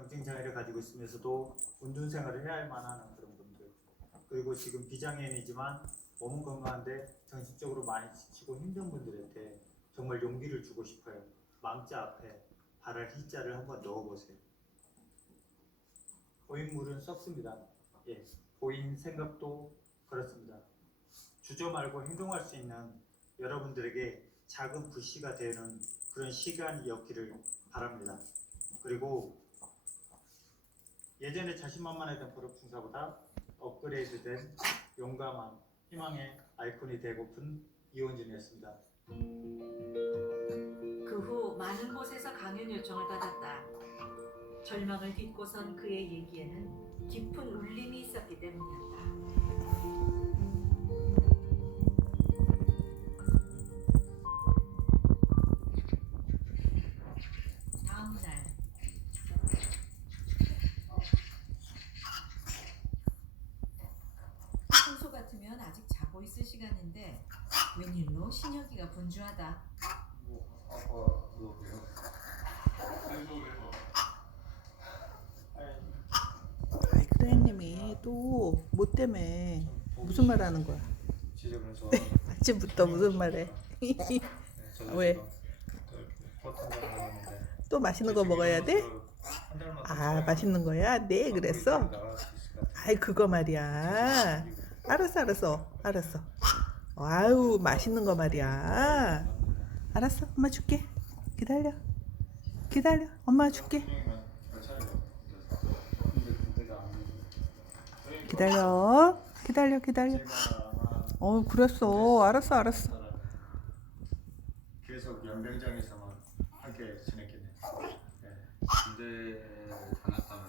정증 장애를 가지고 있으면서도 운동 생활을 해야 할 만한 그런 분들 그리고 지금 비장애인이지만 몸은 건강한데 정신적으로 많이 지치고 힘든 분들한테 정말 용기를 주고 싶어요. 망자 앞에 발을 희자를 한번 넣어보세요. 고인물은 썩습니다. 예, 고인 생각도 그렇습니다. 주저 말고 행동할 수 있는 여러분들에게 작은 불씨가 되는 그런 시간이었기를 바랍니다. 그리고 예전에 자신만만했던 버럭충사보다 업그레이드된 용감한 희망의 아이콘이 되고픈 이원진이었습니다. 그 후 많은 곳에서 강연 요청을 받았다. 절망을 딛고선 그의 얘기에는 깊은 울림이 있었기 때문이었다. 시간인데 웬일로 신혁이가 분주하다. 아빠 누워요. 아이 크레님이 또 뭐 때문에 무슨 말 하는 거야? 지저분해 서 아침부터 무슨 말해? 왜? 또 맛있는 거 먹어야 돼? 아 맛있는 거야? 네 그랬어? 아이 그거 말이야. 알았어 알았어 알았어. 아유 맛있는 거 말이야. 알았어 엄마 줄게. 기다려. 기다려 엄마 줄게. 기다려. 기다려 기다려. 어 그랬어. 알았어 알았어. 계속 연병장에서만 함께 지냈겠네. 네. 군대 다녔다면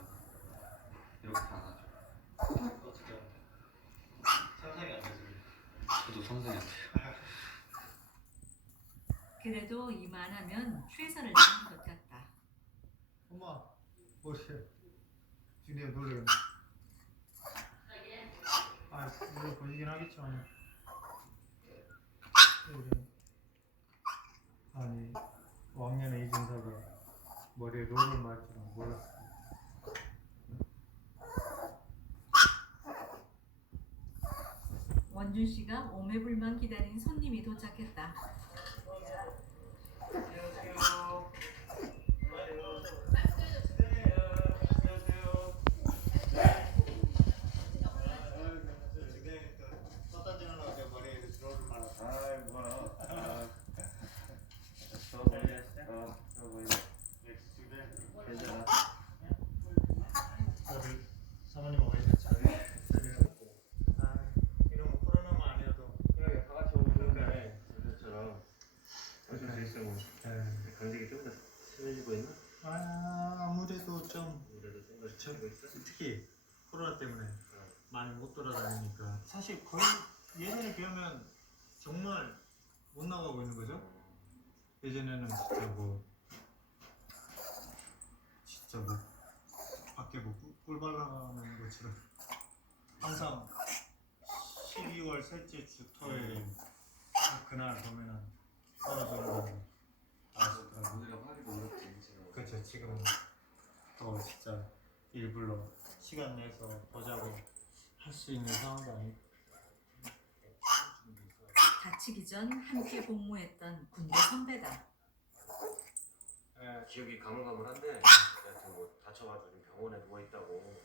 이렇게 안 하죠. 어떻게 상상이 안 되지. 저도 상상이 안 돼요. 그래도 이만하면 최선을 다한 것 같다. 엄마 뭐해? 준이가 놀래. 아 물론 보이긴 하겠지만. 그래. 아니 왕년에 이준석이 머리에 롤을 맞을 줄은 몰랐어. 원준 씨가 오매불만 기다린 손님이 도착했다. 아이 뭐야. 아. 저 머리 어, 저 머리. 괜찮아. 다들 사모님하고 이제 잘 지내고. 아, 이런 거 코로나만 아니어도 그러니까 다 같이 오는데 저처럼 있으면 네. 강직이 좀더 심해지고 있나? 아, 아무래도 좀 아무래도 좀더 심해지고 있어? 특히 코로나 때문에 많이 못 돌아다니니까 사실 거의 예전에 비하면 정말 못 나가고 있는 거죠. 예전에는 진짜 뭐 진짜 뭐 밖에 뭐꿀 발라가는 것처럼 항상 12월 셋째 주 토요일 딱 그날 보면은 떨어지는 거 아시더라고요. 오늘의 화기도 어렵지 지금. 그렇죠 지금은 더 진짜 일부러 시간 내서 보자고 할 수 있는 상황도 아니고 다치기 전 함께 복무했던 군대 선배다. 기억이 가물가물한데 뭐 다쳐가지고 병원에 누워 있다고